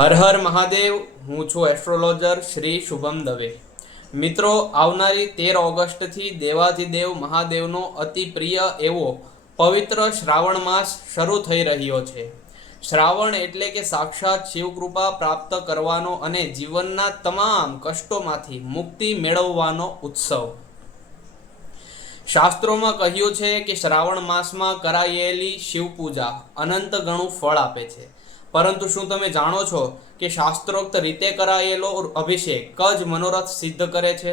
હર હર મહાદેવ। હું છું એસ્ટ્રોલોજર શ્રી શુભમ દવે। મિત્રો, આવનારી 13 ઓગસ્ટથી દેવાધિદેવ મહાદેવનો અતિ પ્રિય એવો પવિત્ર શ્રાવણ માસ શરૂ થઈ રહ્યો છે। શ્રાવણ એટલે કે સાક્ષાત શિવકૃપા પ્રાપ્ત કરવાનો અને જીવનના તમામ કષ્ટોમાંથી મુક્તિ મેળવવાનો ઉત્સવ। શાસ્ત્રોમાં કહ્યું છે કે શ્રાવણ માસમાં કરાયેલી શિવ પૂજા અનંત ગણું ફળ આપે છે। પરંતુ શું તમે જાણો છો કે શાસ્ત્રોક્ત રીતે કરાયેલો અભિષેક જ મનોરથ સિદ્ધ કરે છે?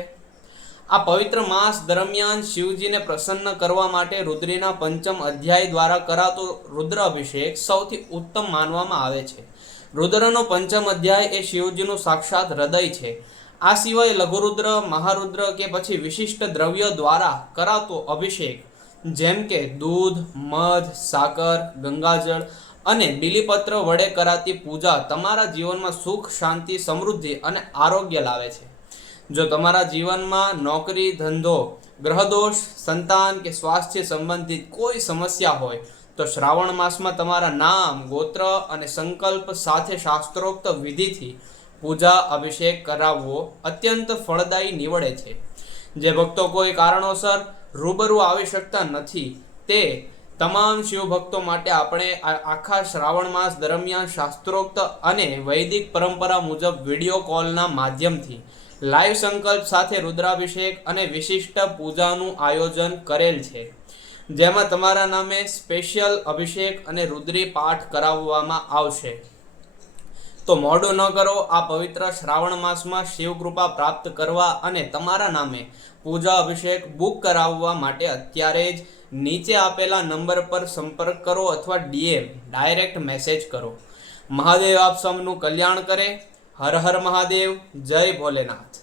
આ પવિત્ર માસ દરમિયાન શિવજીને પ્રસન્ન કરવા માટે રુદ્રીના પંચમ અધ્યાય દ્વારા કરાતો રુદ્ર અભિષેક સૌથી ઉત્તમ માનવામાં આવે છે। રુદ્રનો પંચમ અધ્યાય એ શિવજીનું સાક્ષાત હૃદય છે। આ સિવાય લઘુરુદ્ર, મહારુદ્ર કે પછી વિશિષ્ટ દ્રવ્ય દ્વારા કરાતો અભિષેક જેમ કે દૂધ, મધ, સાકર, ગંગાજળ અને બીલીપત્ર વડે કરાતી પૂજા તમારા જીવનમાં સુખ, શાંતિ, સમૃદ્ધિ અને આરોગ્ય લાવે છે। જો તમારા જીવનમાં નોકરી, ધંધો, ગ્રહદોષ, સંતાન કે સ્વાસ્થ્ય સંબંધિત કોઈ સમસ્યા હોય તો શ્રાવણ માસમાં તમારા નામ, ગોત્ર અને સંકલ્પ સાથે શાસ્ત્રોક્ત વિધિથી પૂજા અભિષેક કરાવવો અત્યંત ફળદાયી નીવડે છે। જે ભક્તો કોઈ કારણોસર રૂબરૂ આવી શકતા નથી તે તમામ શિવ ભક્તો માટે આપણે આખા શ્રાવણ માસ દરમિયાન શાસ્ત્રોક્ત અને વૈદિક પરંપરા મુજબ વિડીયો કોલના માધ્યમથી લાઈવ સંકલ્પ સાથે રુદ્રાભિષેક અને વિશિષ્ટ પૂજાનું આયોજન કરેલ છે, જેમાં તમારા નામે સ્પેશિયલ અભિષેક અને રુદ્રી પાઠ કરાવવામાં આવશે। તો મોડું ન કરો, આ પવિત્ર શ્રાવણ માસમાં શિવ કૃપા પ્રાપ્ત કરવા અને તમારા નામે પૂજા અભિષેક બુક કરાવવા માટે અત્યારે જ નીચે આપેલા નંબર પર સંપર્ક કરો અથવા DM ડાયરેક્ટ મેસેજ કરો। મહાદેવ આપ સૌનું કલ્યાણ કરે। હર હર મહાદેવ। જય ભોલેનાથ।